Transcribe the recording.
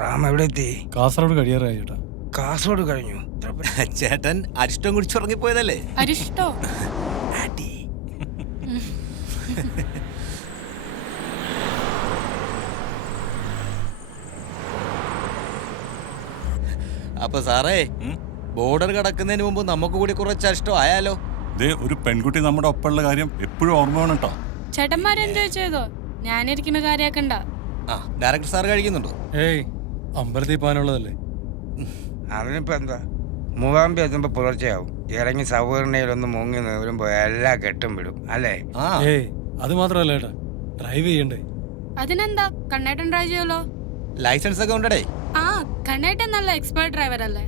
റാം എവിടെ എത്തി? കാസർഗോഡ് കഴിയാറായി ചേട്ടാ. കാസർഗോഡ് കഴിഞ്ഞു. ചേട്ടൻ അരിഷ്ടം കുടിച്ചുറങ്ങിപ്പോയതല്ലേ? അരിഷ്ടോ? അടി. അപ്പൊ സാറേ, ബോർഡർ കടക്കുന്നതിന് മുമ്പ് നമുക്ക് കൂടി കുറച്ച് അരിഷ്ടം ആയാലോ? ഒരു പെൺകുട്ടി നമ്മുടെ ഒപ്പമുള്ള കാര്യം എപ്പോഴും ഓർമ്മ വേണം കേട്ടോ. ചേട്ടന്മാര് എൻജോയ് ചെയ്തോ, ഞാനിരിക്കുന്ന കാര്യാക്കണ്ട. ആ, ഡയറക്ടർ സാർ കഴിക്കുന്നുണ്ടോ? ഏയ്, അമ്പലത്തിൽ പോകാനുള്ളതല്ലേ. അതിനിപ്പോ എന്താ, മൂകാംബി എത്തുമ്പോ പുലർച്ചയാവും. ഇറങ്ങി സൗകര്യയിലൊന്ന് മുങ്ങി നേരുമ്പോ എല്ലാ കെട്ടും വിടും അല്ലേ? ഏയ്, അത് മാത്രമല്ല ചേട്ടാ, ഡ്രൈവ് ചെയ്യണ്ടേ. അതിനെന്താ, കണ്ണേട്ടൻ ഡ്രൈവ് ചെയ്യല്ലോ. ലൈസൻസ് ഒക്കെ ഉണ്ടേ? ആ, കണ്ണേട്ടൻ നല്ല എക്സ്പേർട്ട് ഡ്രൈവർ അല്ലേ?